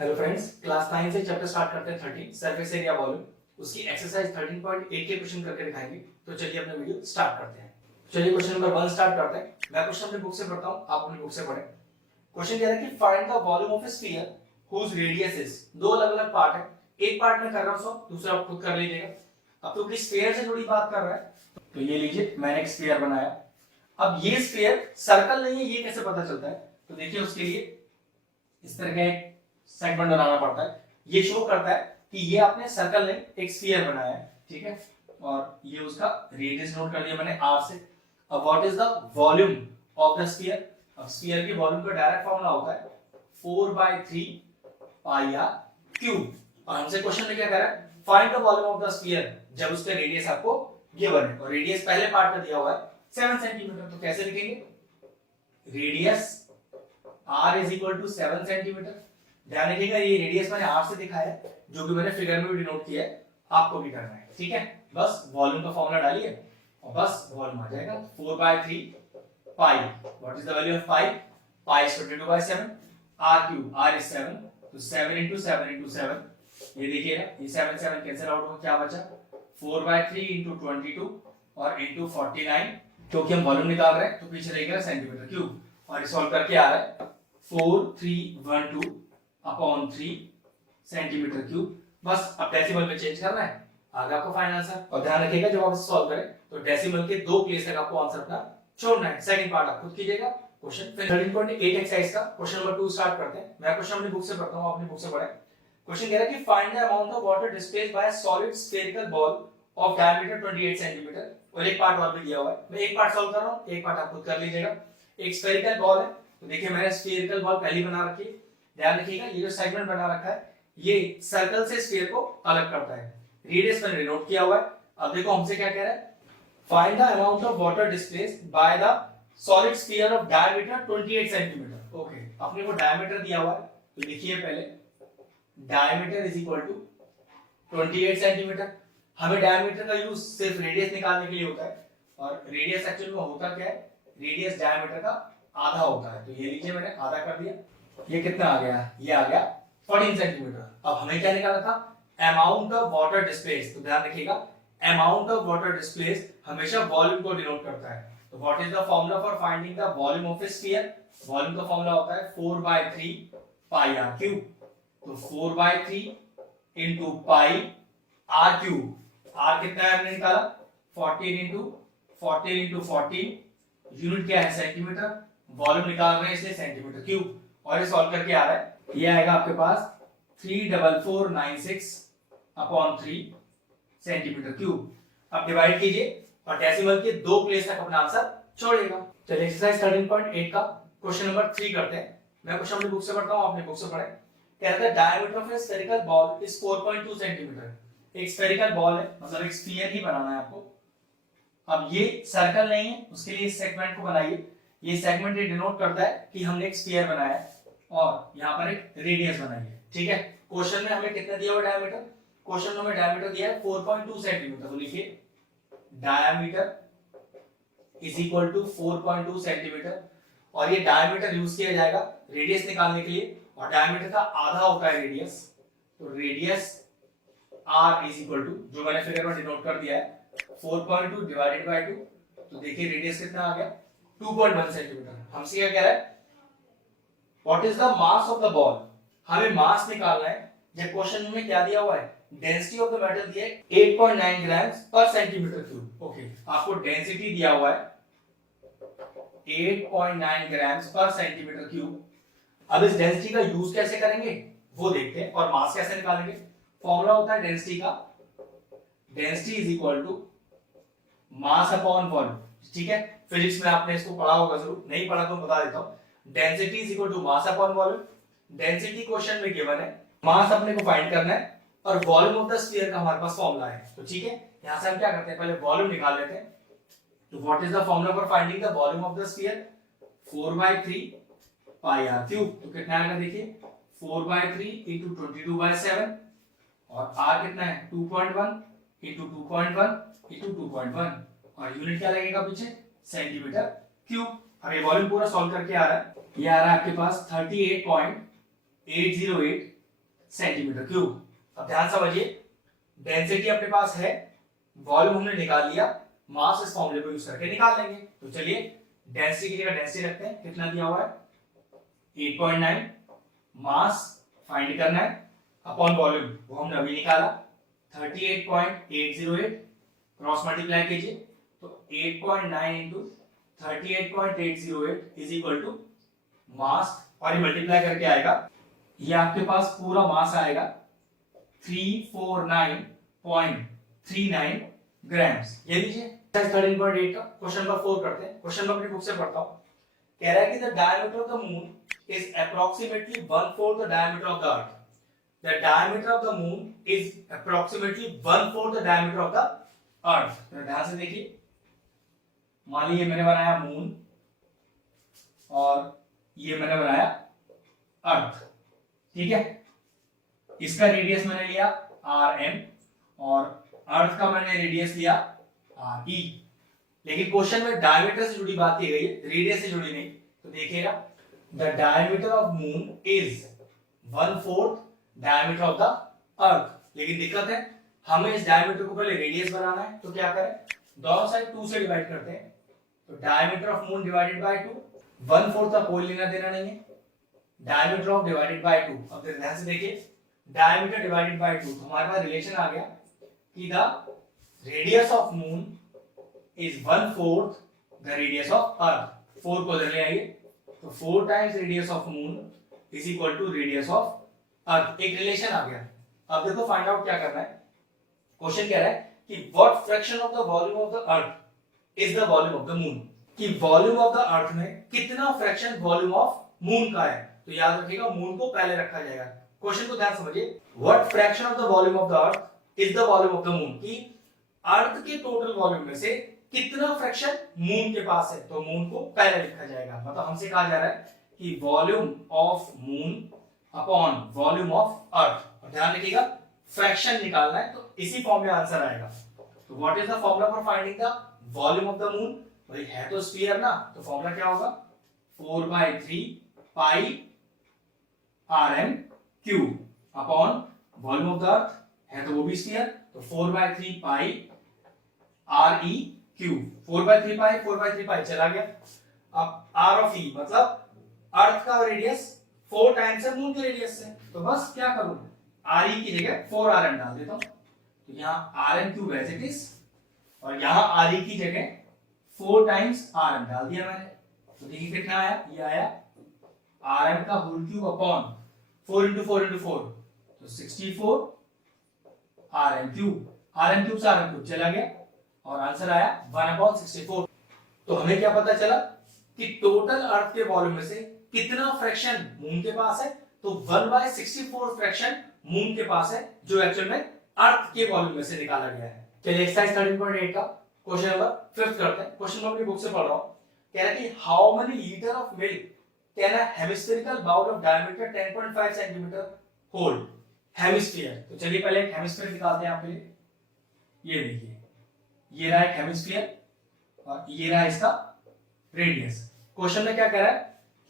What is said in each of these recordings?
Hello friends, class 9 से chapter start करते हैं 13 सरफेस एरिया वॉल्यूम। उसकी एक्सरसाइज 13.8 के क्वेश्चन करके दिखाएंगे। तो चलिए अपना वीडियो स्टार्ट करते हैं। चलिए क्वेश्चन नंबर 1 स्टार्ट करते हैं। मैं क्वेश्चन अपनी बुक से पढ़ता हूं, आप अपनी बुक से पढ़ें। क्वेश्चन कह रहा है कि find the volume of a sphere whose radius is. दो अलग-अलग पार्ट है, एक पार्ट में कर रहा हूं सो दूसरा आप खुद कर लीजिएगा। अब तो किस स्फीयर से जुड़ी बात कर रहा है, तो ये लीजिए मैंने एक स्फीयर बनाया। अब ये स्फीयर सर्कल नहीं है, ये कैसे पता चलता है? तो देखिए उसके लिए इस तरह का एक सेगमेंट बनाना पड़ता है। ये शो करता है कि ये आपने सर्कल ने एक स्फीयर बनाया है, ठीक है, और ये उसका रेडियस नोट कर दिया मैंने r से। अब what is the volume of the sphere? अब स्फीयर की वॉल्यूम का डायरेक्ट फॉर्मूला होता है 4/3 पाई r क्यूब। और हमसे क्वेश्चन में क्या कह रहा है, find the volume of the sphere जब उसका रेडियस आपको गिवन है। और रेडियस पहले पार्ट में दिया हुआ है 7 सेंटीमीटर। तो कैसे लिखेंगे? Radius r is equal to 7 centimetre. ध्यान रखिएगा ये रेडियस मैंने r से दिखाया है, जो कि मैंने फिगर में भी डिनोट किया है, आपको भी करना है, ठीक है। बस वॉल्यूम का फॉर्मूला डालिए और बस वॉल्यूम आ जाएगा 4/3 pi. What is the value of pi? Pi is 22/7, r cube, r is 7, तो 7 into 7 into 7, ये देखिएगा ये 7 7 कैंसिल आउट हो, क्या बचा? 4/3 into 22 और into 49, क्योंकि हम वॉल्यूम निकाल रहे हैं तो पीछे रहेगा सेंटीमीटर क्यूब। और सॉल्व करके आ रहा है 4312 अपॉन 3 सेंटीमीटर क्यूब। बस अब डेसिमल में चेंज करना है, आगे आपको फाइनल आंसर। और ध्यान रखिएगा जब आप सॉल्व करें तो डेसिमल के दो प्लेस तक आपको आंसर अपना छोड़ना है। सेकंड पार्ट आप खुद कीजिएगा। क्वेश्चन 13.8 एक्सरसाइज का क्वेश्चन नंबर 2 स्टार्ट करते हैं। मैं क्वेश्चन अपनी बुक से पढ़ता हूं, अपनी बुक से पढ़ें। क्वेश्चन कह रहा है कि find the amount of water displaced bye a solid spherical ball of diameter 28 centimetre. और एक पार्ट और भी दिया हुआ है, मैं एक पार्ट सॉल्व कर रहा हूं, एक पार्ट आप खुद कर लीजिएगा। एक स्फेरिकल बॉल है, तो देखिए मैंने स्फेरिकल बॉल पहली बना रखी है। ध्यान रखिएगा ये जो सेगमेंट बना रखा है ये सर्कल से स्फीयर को अलग करता है। रेडियस मैंने डिनोट किया हुआ है। अब देखो हमसे क्या कह रहा है, find the amount of water displaced by the solid sphere of diameter 28 centimetre. Okay, अपने को डायमीटर दिया हुआ है, तो लिखिए पहले diameter is equal to 28 centimetre. हमें डायमीटर का यूज सिर्फ रेडियस निकालने के लिए होता है, और रेडियस एक्चुअली में होता क्या है, रेडियस डायमीटर का आधा होता है। तो ये लीजिए मैंने आधा कर दिया। ये कितना आ गया? ये आ गया 14 सेंटीमीटर। अब हमें क्या निकालना था? Amount of water displaced. तो ध्यान रखिएगा अमाउंट ऑफ वाटर डिस्प्लेस्ड हमेशा वॉल्यूम को डिनोट करता है। तो what is the formula for finding the volume of a sphere? Volume का फार्मूला होता है 4/3 पाई r क्यूब। तो 4/3 into पाई r क्यूब। r कितना है हमने निकाला? 14 into 14 यूनिट क्या है? सेंटीमीटर। वॉल्यूम निकाल रहे हैं इसलिए सेंटीमीटर क्यूब। और ये सॉल्व करके आ रहा है, ये आएगा आपके पास 34496 अपॉन 3 सेंटीमीटर क्यूब। अब डिवाइड कीजिए और डेसिमल के दो प्लेस तक अपना आंसर छोड़िएगा। चलिए एक्सरसाइज 13.8 का क्वेश्चन नंबर 3 करते हैं। मैं क्वेश्चन अपनी बुक से पढ़ता हूं, अपनी बुक से पढ़ें। कहता है diameter of A spherical ball is 4.2 centimetre. एक स्फेरिकल बॉल है, मतलब एक स्फीयर ही बनाना है आपको। अब ये सर्कल नहीं है, उसके लिए इस सेगमेंट को बनाइए। ये सेगमेंट ये डिनोट करता है कि हमने एक स्फीयर बनाया है और यहाँ पर एक रेडियस बनाई है, ठीक है। क्वेश्चन में हमें कितना दिया हुआ डायमीटर? क्वेश्चन में हमें डायमीटर दिया है 4.2 सेंटीमीटर। तो लिखिए diameter is equal to 4.2 centimetre. और ये डायमीटर यूज किया जाएगा रेडियस निकालने के लिए, और डायमीटर का आधा होता है रेडियस। तो radius r is equal to, जो मैंने फिगर में डिनोट कर दिया है, 4.2 डिवाइडेड बाय 2। तो देखिए रेडियस कितना आ गया? 2.1 सेंटीमीटर। हमसे क्या कह रहा है, what is the mass of the ball? हमें मास निकालना है। जब क्वेश्चन में क्या दिया हुआ है, डेंसिटी ऑफ द मेटल दिया है 8.9 ग्राम्स पर सेंटीमीटर क्यूब। ओके, आपको डेंसिटी दिया हुआ है 8.9 ग्राम्स पर सेंटीमीटर क्यूब। अब इस डेंसिटी का यूज कैसे करेंगे वो देखते हैं, और मास कैसे निकालेंगे। फॉर्मूला होता है डेंसिटी का, density is equal to mass upon volume, ठीक है। फिजिक्स में आपने इसको पढ़ा होगा जरूर, नहीं पढ़ा तो बता देता हूं। Density is equal to mass upon volume. Density question में गिवन है, मास अपने को फाइंड करना है, और वॉल्यूम ऑफ द स्फीयर का हमारे पास फॉर्मूला है। तो ठीक है, यहां से हम क्या करते हैं, पहले वॉल्यूम निकाल लेते हैं। तो what is the formula for finding the volume of the sphere? 4/3 pi r cube. तो कितना आएगा देखिए 4/3 into 22/7, और r कितना है 2.1 into 2.1 into 2.1, और यूनिट क्या लगेगा पीछे? Centimetre cube. अब ये वॉल्यूम पूरा सॉल्व करके आ रहा है, ये आ रहा है आपके पास 38.808 सेंटीमीटर क्यूब। अब ध्यान समझिए, डेंसिटी अपने पास है, वॉल्यूम हमने निकाल लिया, मास इस फॉर्मूले को यूज करके निकाल लेंगे। तो चलिए डेंसिटी की जगह डेंसिटी रखते हैं। कितना दिया हुआ है 8.9, मास फाइंड करना है अपॉन वॉल्यूम वो हमने अभी निकाला 38.808, क्रॉस मल्टीप्लाई कीजिए तो 8.9 into 38.808 is equal to mass, और ये मल्टीप्लाई करके आएगा, ये आपके पास पूरा मास आएगा 349.39 ग्राम्स। ये लीजिए 13.8 का क्वेश्चन नंबर 4 करते हैं। क्वेश्चन नंबर अपनी बुक से पढ़ता हूं। कह रहा है कि the diameter of the moon is approximately 1/4 the diameter of the earth. The diameter of the moon is approximately 1/4 the diameter of the earth. तो ध्यान से देखिए, मान लीजिए मैंने बनाया मून और ये मैंने बनाया अर्थ, ठीक है। इसका रेडियस मैंने लिया rm और अर्थ का मैंने रेडियस लिया re। लेकिन क्वेश्चन में डायमीटर से जुड़ी बात की गई है, रेडियस से जुड़ी नहीं। तो देखिएगा the diameter of moon is 1/4 diameter of the earth। लेकिन दिक्कत है, हमें इस डायमीटर को पहले रेडियस बनाना है, तो क्या करें, दोनों साइड 2 से डिवाइड करते हैं। तो diameter of moon divided by 2, 1/4 का कोई लेना देना नहीं है, डायमीटर ऑफ डिवाइडेड बाय 2। अब ध्यान से देखिए, डायमीटर डिवाइडेड बाय 2, तो हमारे पास रिलेशन आ गया कि the radius of moon is 1/4 the radius of earth. 4 को इधर ले आइए, तो 4 times radius of moon is equal to radius of earth. एक रिलेशन आ गया। अब देखो फाइंड आउट क्या करना है। क्वेश्चन कह रहा है कि what fraction of the volume of the earth is the volume of the moon, कि वॉल्यूम ऑफ द अर्थ में कितना फ्रैक्शन वॉल्यूम ऑफ मून का है। तो याद रखिएगा मून को पहले रखा जाएगा। क्वेश्चन को ध्यान समझिए, what fraction of the volume of the earth is the volume of the moon, कि अर्थ के टोटल वॉल्यूम में से कितना फ्रैक्शन मून के पास है, तो मून को पहले लिखा जाएगा। मतलब हमसे कहा जा रहा है कि volume of moon upon volume of earth. और ध्यान रखिएगा फ्रैक्शन निकालना है, तो इसी फॉर्म में आंसर आएगा। तो what is the formula for finding the volume of the moon, भाई है तो स्फीयर ना, तो फॉर्मूला क्या होगा 4/3 पाई rm cube upon volume of the earth, है तो वो भी स्फीयर, तो 4/3 पाई re क्यूब। 4/3 पाई चला गया। अब r ऑफ e मतलब अर्थ का रेडियस 4 टाइम्स है मून के रेडियस से, तो बस क्या करूं, re की जगह 4rm डाल देता हूं। तो यहाँ rm cube as it is, और यहाँ re की जगह 4 टाइम्स rm डाल दिया मैंने। तो देखिए कितना आया, ये आया rm का whole cube upon 4 into 4 into 4, तो 64 rm क्यूब से rm क्यूब चला गया और आंसर आया 1/64। तो हमें क्या पता चला कि टोटल अर्थ के वॉल्यूम में से कितना फ्रैक्शन मून के पास है, तो 1/64 फ्रैक्शन मून के पास है, जो एक्चुअल में अर्थ के वॉल्यूम में से निकाला गया है। चलिए एक्सरसाइज 13.8 का क्वेश्चन नंबर 5 करते हैं। क्वेश्चन नंबर अपनी बुक से पढ़ रहा हूं। कह रहा है कि how many litre of milk can a hemispherical bowl of diameter 10.5 centimetre hold. Hemisphere, तो चलिए पहले एक हेमिस्फीयर निकालते हैं आपके लिए। ये देखिए, ये रहा एक हेमिस्फीयर और ये रहा इसका रेडियस। क्वेश्चन में क्या कह रहा है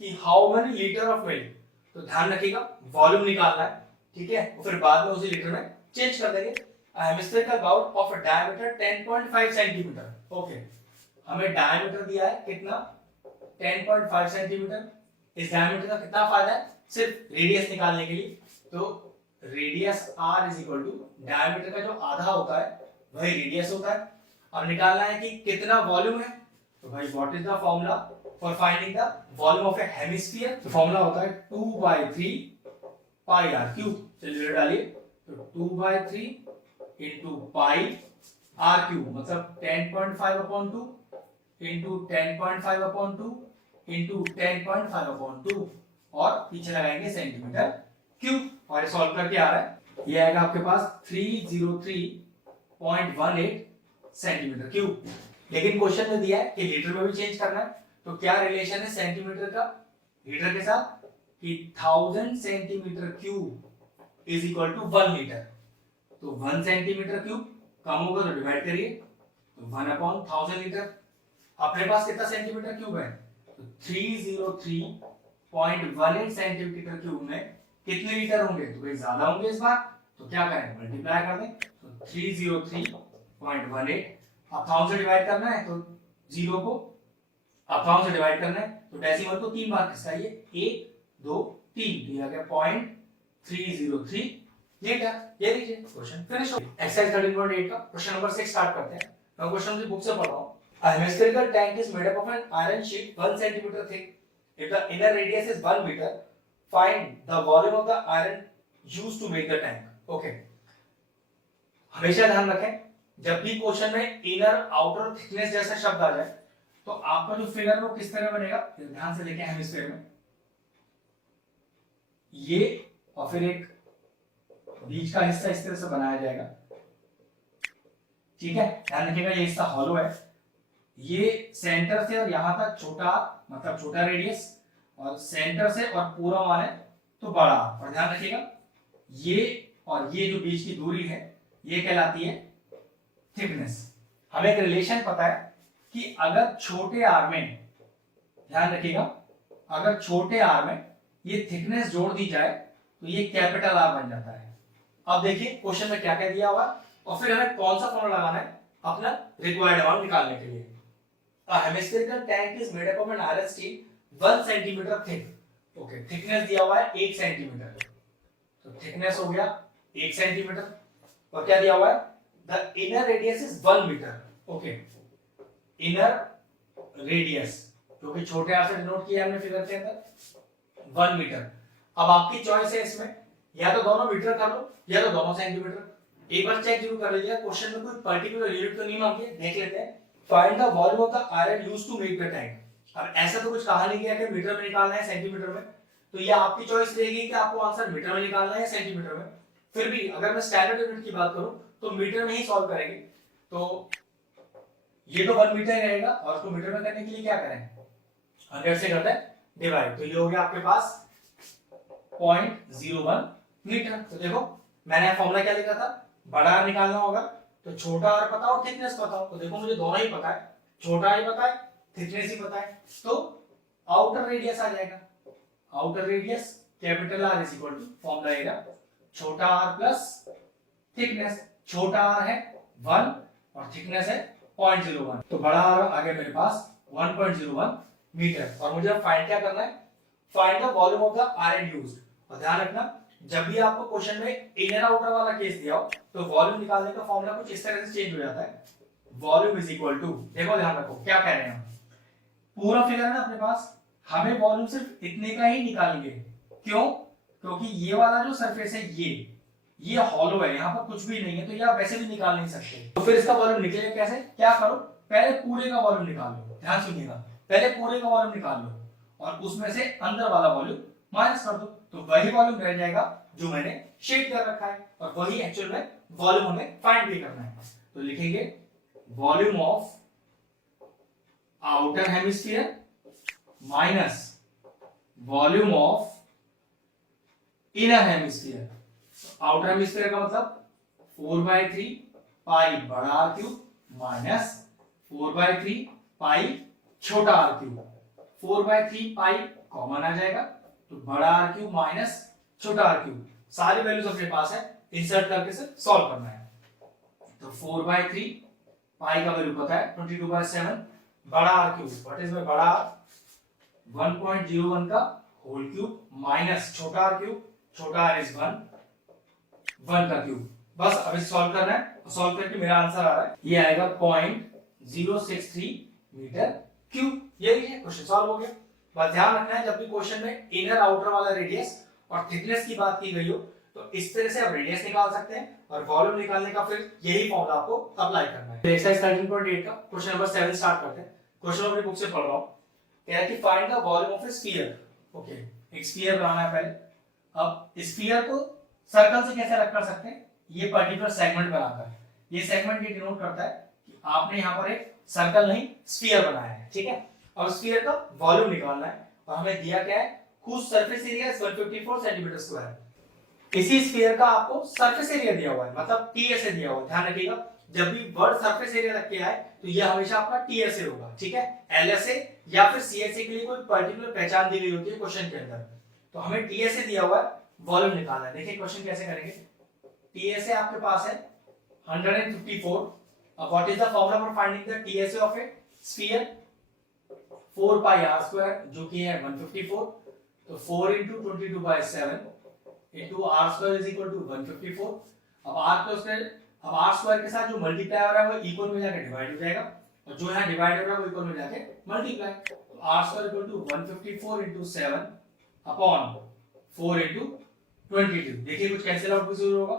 कि how many litre of milk, तो ध्यान रखिएगा वॉल्यूम निकालना है, ठीक है, और फिर बाद में उसे लीटर में चेंज कर देंगे। Hemispherical bowl of a diameter 10.5 centimetre. Okay, हमें डायमीटर दिया है कितना 10.5 सेंटीमीटर। इस डायमीटर का कितना फायदा है, सिर्फ रेडियस निकालने के लिए। तो radius r is equal to diameter का जो आधा होता है वही रेडियस होता है। अब निकालना है कि कितना वॉल्यूम है, तो भाई what is the formula for finding the volume of a hemisphere. तो फॉर्मूला होता है 2/3 पाई r क्यूब। चलिए डालिए, तो 2/3 इंटू पाई r क्यूब मतलब 10.5/2 इंटू 10.5/2 इंटू 10.5/2 और पीछे लगाएंगे सेंटीमीटर क्यूब, और ये सॉल्व करके आ रहा है, ये आएगा आपके पास 303.18 सेंटीमीटर क्यूब। लेकिन क्वेश्चन में दिया है कि लीटर में भी चेंज करना है, तो क्या रिलेशन है सेंटीमीटर का लीटर के साथ, कि 1000 centimetre cube is equal to 1 litre. तो 1 सेंटीमीटर क्यूब कम होगा तो डिवाइड करिए, तो 1/1000 लीटर। अपने पास कितना सेंटीमीटर क्यूब है, तो 303.18 सेंटीमीटर क्यूब में कितने मीटर होंगे, तो भाई ज्यादा होंगे इस बार, तो क्या करें, मल्टीप्लाई कर दें, तो 303.18, अब 1000 से डिवाइड करना है तो 0 को अब 1000 से डिवाइड करना है तो डेसिमल को 3 बार खिसकाइए, 1 2 3, तो ये आ गया 0.303 मीटर। ये लीजिए क्वेश्चन फिनिश हो गया। एक्सरसाइज 13.8 का क्वेश्चन नंबर 6 स्टार्ट करते हैं। मैं क्वेश्चन की बुक से पढ़ रहा हूं। A hemispherical tank is made up of an iron sheet 1 centimeter thick. If the inner radius is 1 meter, find the volume of the iron used to make the tank. Okay. हमेशा ध्यान रखें, जब भी question में inner outer thickness जैसा शब्द आ जाए तो आपका जो फिगर है वो किस तरह बनेगा, ध्यान से देखें। हेमिस्फीयर में ये और फिर एक बीच का हिस्सा इस तरह से बनाया जाएगा, ठीक है। ध्यान रखिएगा ये हिस्सा हॉलो है, ये सेंटर से और यहां तक छोटा, मतलब छोटा रेडियस, और सेंटर से और पूरा माने तो बड़ा। और ध्यान रखिएगा ये और ये जो बीच की दूरी है ये कहलाती है थिकनेस। हमें एक रिलेशन पता है कि अगर छोटे आर में, ध्यान रखिएगा, अगर छोटे आर में ये थिकनेस जोड़ दी जाए तो ये कैपिटल आर बन जाता है। अब देखिए क्वेश्चन में क्या क्या दिया हुआ और फिर हमें कौन सा फॉर्मूला लगाना है अपना रिक्वायर्ड अमाउंट निकालने के लिए। A hemispherical tank is made up of an iron steel 1 centimeter thick. Okay, thickness दिया हुआ है 1 सेंटीमीटर, तो थिकनेस हो गया 1 सेंटीमीटर। और क्या दिया हुआ है, the inner radius is 1 meter. Okay, inner radius जो कि छोटे आर से डिनोट किया हमने फिगर के अंदर 1 मीटर। अब आपकी चॉइस है इसमें, या तो दोनों मीटर कर लो या तो दोनों सेंटीमीटर। एक बार चेक जरूर कर लीजिए, क्वेश्चन में कोई पर्टिकुलर यूनिट तो नहीं मांगी है, देख लेते हैं। Find the volume of the iron used to make the tank. अब ऐसा तो कुछ कहा नहीं गया कि मीटर में निकालना है सेंटीमीटर में, तो ये आपकी चॉइस रहेगी कि आपको आंसर मीटर में निकालना है या सेंटीमीटर में। फिर भी अगर मैं स्टैंडर्ड यूनिट की बात करूं तो मीटर में ही सॉल्व करेंगे, तो ये तो 1 मीटर रहेगा और उसको मीटर में करने के लिए क्या करें, 100 से करते हैं डिवाइड, तो ये हो गया आपके पास 0.01 मीटर। तो देखो मैंने फॉर्मूला क्या लिखा था, बड़ा आर निकालना होगा तो छोटा आर पता और थिकनेस पता हो, तो देखो मुझे दोनों ही पता है, छोटा ही पता है थिकनेस ही पता है, तो आउटर रेडियस आ जाएगा। Outer radius capital R is equal to formula आएगा छोटा आर प्लस थिकनेस। छोटा आर है 1 और थिकनेस है 0.01, तो बड़ा आर आ गया मेरे पास 1.01 मीटर। और मुझे अब फाइंड क्या करना है, find the volume of the iron used. और ध्यान रखना जब भी आपको क्वेश्चन में इनर आउटर वाला केस दिया हो तो वॉल्यूम निकालने का फॉर्मूला कुछ इस तरह से चेंज हो जाता है, वॉल्यूम इज इक्वल टू, देखो ध्यान रखो क्या कह रहे हैं हम, पूरा फिगर है ना अपने पास, हमें वॉल्यूम सिर्फ इतने का ही निकालेंगे। क्यों, क्योंकि ये वाला जो सरफेस है ये हॉलो है, यहाँ पर कुछ भी नहीं है, तो ये आप वैसे भी निकाल नहीं सकते। तो फिर इसका वॉल्यूम निकलेगा कैसे, क्या करो, पहले पूरे का वॉल्यूम निकाल लो। ध्यान सुनिएगा, पहले पूरे का वॉल्यूम निकाल लो और उसमें से अंदर वाला वॉल्यूम माइनस कर दो, तो वही वॉल्यूम रह जाएगा जो मैंने शेड कर रखा है, और वही एक्चुअल में वॉल्यूम हमें फाइंड भी करना है। तो लिखेंगे volume of outer hemisphere minus volume of inner hemisphere. Outer hemisphere का मतलब 4/3 पाई बड़ा आर क्यूब माइनस 4/3 पाई छोटा आर क्यूब। 4/3 पाई कॉमन आ जाएगा, तो बड़ा आर क्यूब माइनस छोटा आर क्यूब, सारी वैल्यूज अपने पास है, इंसर्ट करके से सॉल्व करना है। तो 4/3 पाई का वैल्यू पता है 22/7, बड़ा R cube what is my बड़ा आर 1.01 का होल क्यूब माइनस छोटा आर क्यूब, छोटा आर इज 1 का क्यूब। बस अब इसे सॉल्व करना है, सॉल्व करके मेरा आंसर आ रहा है, ये आएगा 0.063 मीटर क्यूब। ये क्वेश्चन सॉल्व हो गया। बस ध्यान रखना है जब भी क्वेश्चन में इनर आउटर वाला रेडियस और थिकनेस की बात की गई हो तो इस तरह से आप रेडियस निकाल सकते हैं और वॉल्यूम निकालने का फिर यही फॉर्मूला आपको अप्लाई करना है। एक्सरसाइज 13.8 का क्वेश्चन नंबर 7 स्टार्ट करते हैं। क्वेश्चन अपनी बुक से पढ़ रहा हूं, कह रहा है कि find the volume of a sphere. Okay, एक स्फीयर बनाना है पहले। अब स्फीयर को सर्कल से कैसे अलग कर सकते हैं, ये पर्टिकुलर सेगमेंट बनाकर। ये सेगमेंट ये डिनोट करता है कि आपने यहाँ पर एक सर्कल नहीं स्फीयर बनाया है, ठीक है। और स्फीयर का वॉल्यूम निकालना है और हमें दिया क्या है, whose surface area is 154 centimetre square. इसी स्फीयर का आपको सरफेस एरिया दिया हुआ है, मतलब टीएसए दिया हुआ है। ध्यान रखिएगा जब भी वर्ड सरफेस एरिया रख के आए तो ये हमेशा आपका टीएसए होगा, ठीक है। एलएसए या फिर सीएसए के लिए कोई पर्टिकुलर पहचान दी गई होती है क्वेश्चन के अंदर, तो हमें टीएसए दिया हुआ है वॉल्यूम निकालना है। देखिए क्वेश्चन कैसे करेंगे। टीएसए आपके पास है 154। अब what is the formula for finding the TSA of a sphere? 4 pi R square जो कि है 154, तो 4 into 22/7 into r square is equal to 154। अब r स्क्वायर के साथ जो मल्टीप्लाई हो रहा है वो इक्वल में जाके डिवाइड हो जाएगा, और जो यहाँ डिवाइड हो रहा है वो इक्वल में जाके मल्टीप्लाई। तो r square equal to 154 into 7 upon 4 into 22। देखिए कुछ कैंसिल आउट भी जरूर होगा।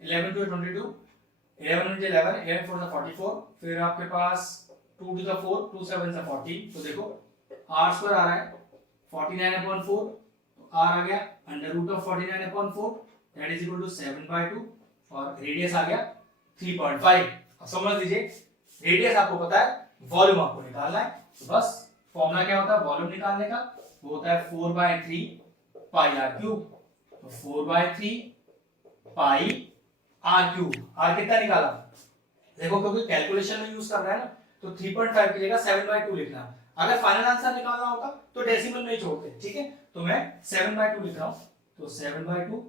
11 to 22, 11 into 11, 11 4 44, फिर आपके पास 2 to the 4, 2 7 से 14। तो देखो r स्क्वायर आ रहा है 49/4, तो r आ गया under root of 49/4 that is equal to 7/2, और रेडियस आ गया 3.5। अब समझ लीजिए रेडियस आपको पता है, वॉल्यूम आपको निकालना है, तो बस फॉर्मूला क्या होता है वॉल्यूम निकालने का? वो होता है 4/3 पाई r क्यूब। तो 4/3 पाई r क्यूब। r कितना निकाला? देखो क्योंकि कैलकुलेशन में यूज कर रहा है ना, तो 3.5 की जगह 7/2 लिखना। अगर फाइनल आंसर निकालना होता तो डेसिमल में ही छोड़ते, ठीक है? तो मैं 7/2 लिख रहा हूं, तो 7/2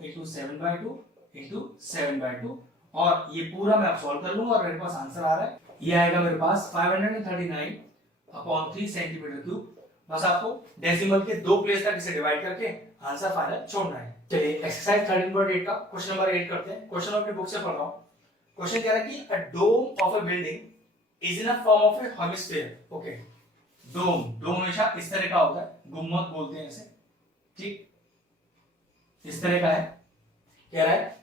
into 7/2 into 7/2, और ये पूरा मैं अब सॉल्व कर लूंगा और मेरे पास आंसर आ रहा है, ये आएगा मेरे पास 539/3 सेंटीमीटर क्यूब। बस आपको डेसिमल के दो प्लेस तक इसे डिवाइड करके आंसर फाइनल छोड़ना है। चलिए एक्सरसाइज 13.8 का क्वेश्चन नंबर 8 करते हैं। क्वेश्चन अपनी बुक से पढ़ रहा हूं। क्वेश्चन कह रहा है कि a dome of a building is in a form of a hemisphere. Okay, dome हमेशा इस तरह का होता है, गुम्बद बोलते हैं इसे, ठीक? इस तरह का है। कह रहा है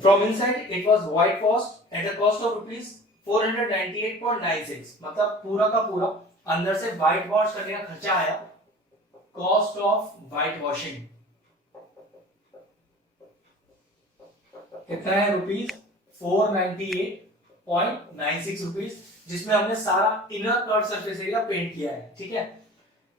from inside it was white washed at the cost of rupees 498.96। मतलब पूरा का पूरा अंदर से व्हाइट वॉश करने का खर्चा आया, कॉस्ट ऑफ व्हाइट वॉशिंग कितना है? रुपीस 498.96 रुपीस, जिसमें हमने सारा inner curve surface area paint किया है, ठीक है?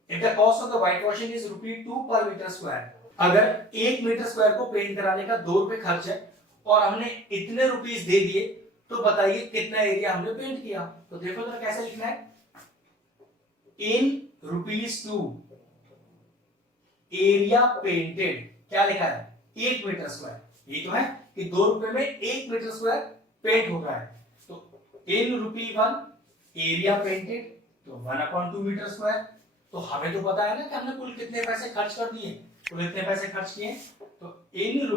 If the cost of the white washing is ₹2 per meter square। अगर 1 मीटर स्क्वायर को पेंट कराने का 2 रुपए खर्च है और हमने इतने रुपीस दे दिए, तो बताइए कितना एरिया हमने पेंट किया? तो देखो जरा कैसे लिखना है। इन ₹2 एरिया पेंटेड, क्या लिखा है? 1 मीटर स्क्वायर। ये तो है कि 2 रुपए में 1 मीटर स्क्वायर पेंट हो रहा है, तो इन ₹1 एरिया पेंटेड, तो 1/2 मीटर स्क्वायर। तो हमें तो पता है ना कि हमने कुल कितने पैसे खर्च कर दिए, कुल इतने पैसे खर्च किए, तो इन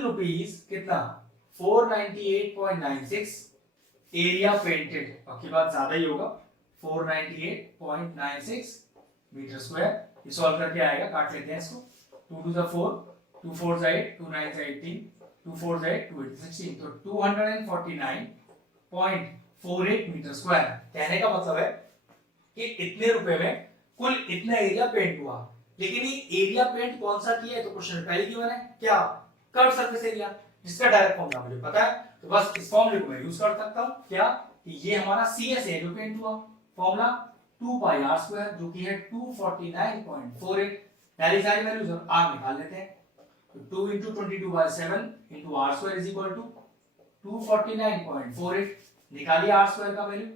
रुपीस कितना? 498.96 एरिया पेंटेड, बाकी बात ज्यादा ही होगा, 498.96 मीटर स्क्वायर। ये सॉल्व करके आएगा, काट लेते हैं इसको। 2 to the 4, 2 4s 8, 2 9s 18, 2 4s 8, 2 8 16, तो 249.48 मीटर स्क्वायर। कहने का मतलब है कि इतने रुपए में कुल इतना एरिया पेंट हुआ। लेकिन ये एरिया पेंट कौन सा किया है? तो क्वेश्चन पहले गिवन है क्या? कर्व सरफेस एरिया, जिसका डायरेक्ट फॉर्मूला मुझे पता है, तो बस इस फॉर्मूले को मैं यूज कर सकता हूं। क्या? कि ये हमारा CS है जो पेंट हुआ, फॉर्मूला 2 पाई r स्क्वायर जो कि है 249.48। पहली सारी वैल्यूज और r निकाल लेते हैं। तो 2 into 22/7 into r square is equal to 249.48। निकालिए r स्क्वायर का वैल्यू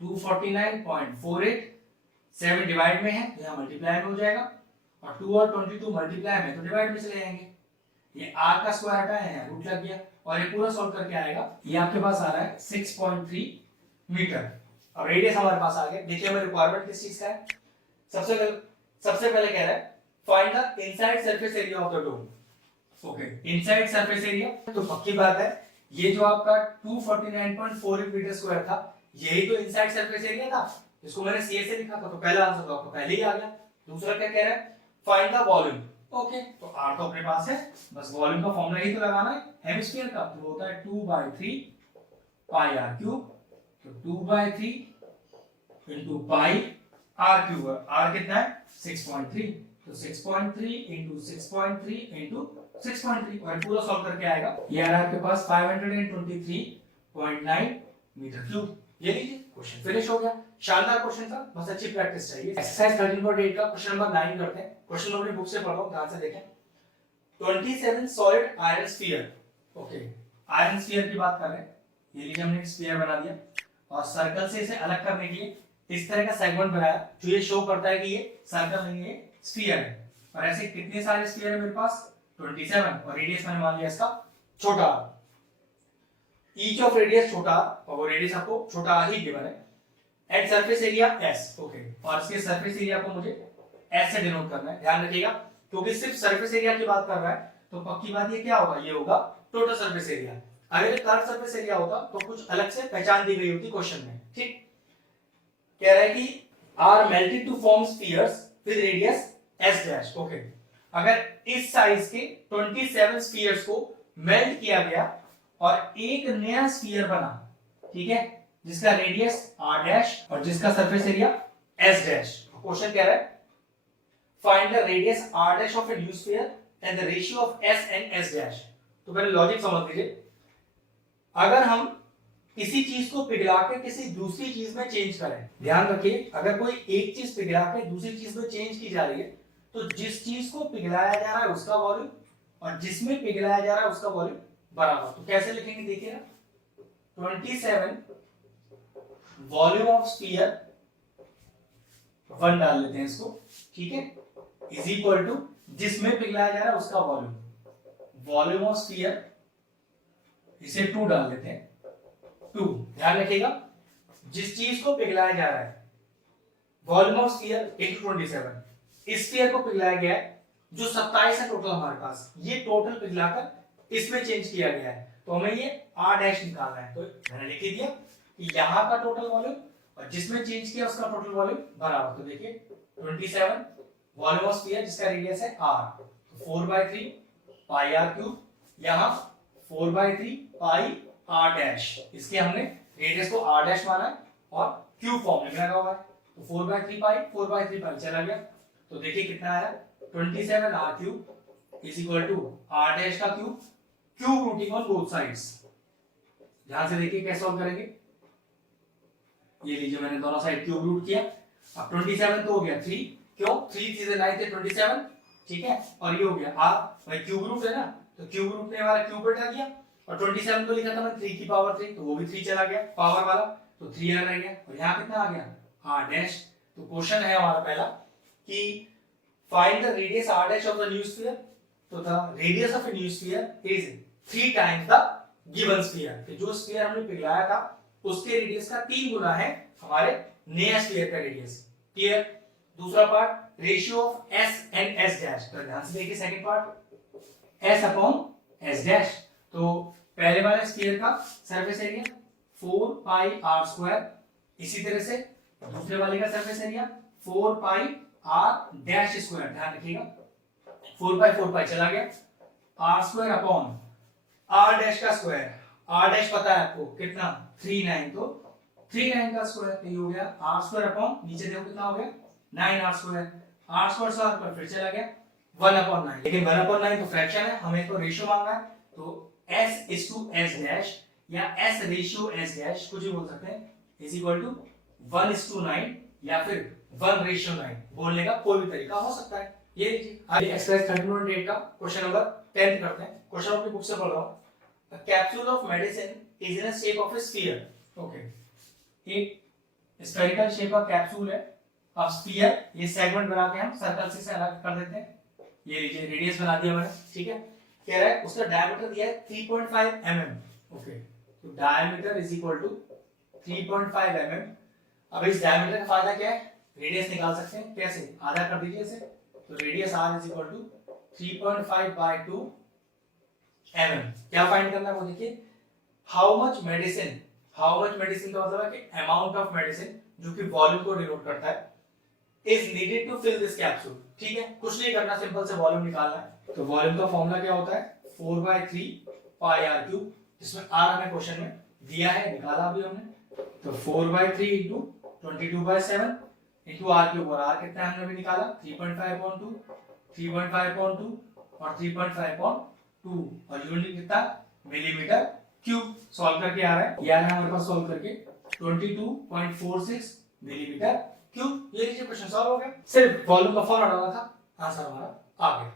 249.48, 7 डिवाइड में है तो यहाँ मल्टीप्लाई में हो जाएगा, और 2 और 22 मल्टीप्लाई में तो डिवाइड में चले जाएंगे। ये r का स्क्वायर हटाया है, रूट लग गया, और ये पूरा सॉल्व करके आएगा, ये आपके पास आ रहा है 6.3 मीटर। अब रेडियस हमारे पास आ गया। देखिए हमें रिक्वायरमेंट किस चीज का है? सबसे पहले कह रहा है find the inside surface area of the dome. Okay, inside surface area, तो पक्की बात है ये जो आपका 249.48 मीटर स्क्वायर था, यही तो इनसाइड सरफेस एरिया था, इसको मैंने CS से लिखा था, तो पहला आंसर तो आपको पहले ही आ गया। दूसरा क्या कह रहा है? Find the volume. ओके, तो r तो अपने पास है, बस वॉल्यूम का फॉर्मूला ही तो लगाना है हेमिस्फीयर का, तो होता है 2/3 पाई r क्यूब। तो 2/3 into पाई r क्यूब, r कितना है? 6.3, तो 6.3 into 6.3 into 6.3, और पूरा सॉल्व करके आएगा, ये आ रहा है आपके पास 523.9 मीटर क्यूब। ये लीजिए क्वेश्चन फिनिश हो गया। शानदार क्वेश्चन था, बस अच्छी प्रैक्टिस चाहिए। एक्सरसाइज 13.8 का क्वेश्चन नंबर 9 करते हैं। क्वेश्चन नंबर बुक से पढ़ रहा हूं, ध्यान से देखें। 27 solid iron sphere. Okay, iron sphere की बात कर रहे हैं। ये लीजिए हमने एक स्फीयर बना दिया, और सर्कल से इसे अलग करने के लिए इस तरह का सेगमेंट बनाया, जो ये शो करता है कि ये सर्कल नहीं है, स्फीयर है। और ऐसे कितने सारे स्फीयर है मेरे पास 27 और रेडियस मैंने मान लिया इसका छोटा r। ईच ऑफ रेडियस छोटा और वो रेडियस आपको छोटा r ही गिवन है। At surface area s okay और इसके सरफेस एरिया को मुझे s से डिनोट करना है, ध्यान रखिएगा क्योंकि सिर्फ सरफेस एरिया की बात कर रहा है तो पक्की बात ये क्या होगा, ये होगा टोटल सरफेस एरिया। अगर कर्व सरफेस एरिया होता तो कुछ अलग से पहचान दी गई होती क्वेश्चन में। ठीक, कह रहा है कि are melted to form spheres with radius s dash okay. अगर इस साइज के 27 स्फीयर्स को मेल्ट किया गया और एक नया स्फीयर बना, ठीक है, जिसका रेडियस r डैश और जिसका surface area s dash. Question कह रहा है find the radius r dash of a new sphere and the ratio of s and s dash. तो पहले लॉजिक समझ लीजिए, अगर हम किसी चीज को पिघला के किसी दूसरी चीज में चेंज करें, ध्यान रखिए अगर कोई एक चीज पिघला के दूसरी चीज में चेंज की जा रही है तो जिस चीज को पिघलाया जा रहा है उसका वॉल्यूम और जिसमें पिघलाया जा रहा है उसका वॉल्यूम बराबर। तो कैसे लिखेंगे देखिए ना, 27 वॉल्यूम ऑफ स्फीयर 1 डाल लेते हैं इसको, ठीक है, इज इक्वल टू जिसमें पिघलाया जा रहा है उसका वॉल्यूम, वॉल्यूम ऑफ स्फीयर इसे 2 डाल देते हैं 2। ध्यान रखिएगा जिस चीज को पिघलाया जा रहा है वॉल्यूम ऑफ स्फीयर इनटू 27, इस स्फीयर को पिघलाया गया है जो 27 है टोटल हमारे पास, ये टोटल पिघलाकर इसमें चेंज किया गया है तो हमें ये r डैश निकालना है। तो मैंने लिख दिया कि यहाँ का टोटल वॉल्यूम और जिसमें चेंज किया उसका टोटल वॉल्यूम बराबर। तो देखिए 27 वॉल्यूम ऑफ स्फीयर जिसका रेडियस है r, तो 4/3 पाई r क्यूब, यहाँ 4/3 पाई r डैश, इसके हमने रेडियस को r डैश माना है और क्यूब फॉर्म में लगा हुआ है तो 4/3 पाई चला गया। तो देखिए कितना आया 27 r cube is equal to r dash का cube, cube rooting on both sides. ध्यान से देखिए कैसे सॉल्व करेंगे, ये लीजिए मैंने दोनों साइड क्यूब रूट किया। अब 27 तो हो गया 3, क्यों 3 चीजें 9 थे 27, ठीक है, और ये हो गया r, भाई क्यूब रूट है ना तो क्यूब रूट ने वाला क्यूब हटा दिया और 27 को लिखा था मैं 3 की पावर 3 तो वो भी 3 चला गया पावर वाला, तो 3 यहाँ रह गया और यहाँ कितना आ गया r डैश। तो क्वेश्चन है हमारा पहला कि find the radius r dash of the new sphere. तो the radius of a new sphere is 3 times the given sphere, कि जो स्फीयर हमने पिघलाया था उसके रेडियस का 3 गुना है हमारे नया स्फीयर का रेडियस। क्लियर। दूसरा part ratio of s and s dash, तो ध्यान से देखिए second part s upon s dash. तो पहले वाले स्फीयर का सरफेस एरिया 4 पाई r स्क्वायर, इसी तरह से दूसरे वाले का सरफेस एरिया 4 पाई r डैश स्क्वायर। ध्यान रखिएगा 4 पाई चला गया, r square upon r dash का स्क्वायर, r डैश पता है आपको कितना 39, तो 39 का स्क्वायर तो ये हो गया r स्क्वायर अपॉन नीचे देखो कितना हो गया 9r square, r square solve कर फिर चला गया 1/9, लेकिन 1/9 तो फ्रैक्शन है, हमें तो रेशियो मांगना है तो s is to s dash या s रेशियो s डैश कुछ भी बोल सकते हैं इज इक्वल टू 1:9 या फिर 1:9, बोलने का कोई भी तरीका हो सकता है। ये लीजिए आगे एक्सरसाइज 13.8 का क्वेश्चन नंबर 10 करते हैं। क्वेश्चन अपनी बुक से पढ़ रहा हूं। The capsule of medicine is in a shape of a sphere. Okay, एक स्फेरिकल शेप का कैप्सूल है अब स्फीयर, ये सेगमेंट बना के हम सर्कल से अलग कर देते हैं। ये लीजिए रेडियस बना दिया मैंने, ठीक है। कह रहा है उसका डायमीटर दिया है 3.5 mm। ओके, तो diameter is equal to 3.5 mm। अब इस डायमीटर का फायदा क्या है, रेडियस निकाल सकते हैं, कैसे, आधा कर दीजिए इसे, तो radius r is equal to 3.5/2 mm। क्या फाइंड करना है वो देखिए, हाउ मच मेडिसिन का मतलब है कि अमाउंट ऑफ मेडिसिन जो कि वॉल्यूम को डिनोट करता है, is needed to fill this capsule. ठीक है, कुछ नहीं करना, सिंपल से वॉल्यूम निकालना है। तो वॉल्यूम का फॉर्मूला क्या होता है 4/3 पाई r क्यूब, जिसमें r हमें क्वेश्चन में दिया है, निकाला अभी हमने, तो 4/3 इंटू 22/7 इंटू r क्यूब, और r कितना हमने अभी निकाला 3.5/2 और 3.5/2 और यूनिट कितना मिलीमीटर क्यूब। सॉल्व करके आ रहा है, यार हमारे पास सॉल्व करके 22.46 मिलीमीटर क्यूब। ये लीजिए क्वेश्चन सॉल्व हो गया, सिर्फ वॉल्यूम का फॉर्मूला डाला था, आंसर हमारा आ गया।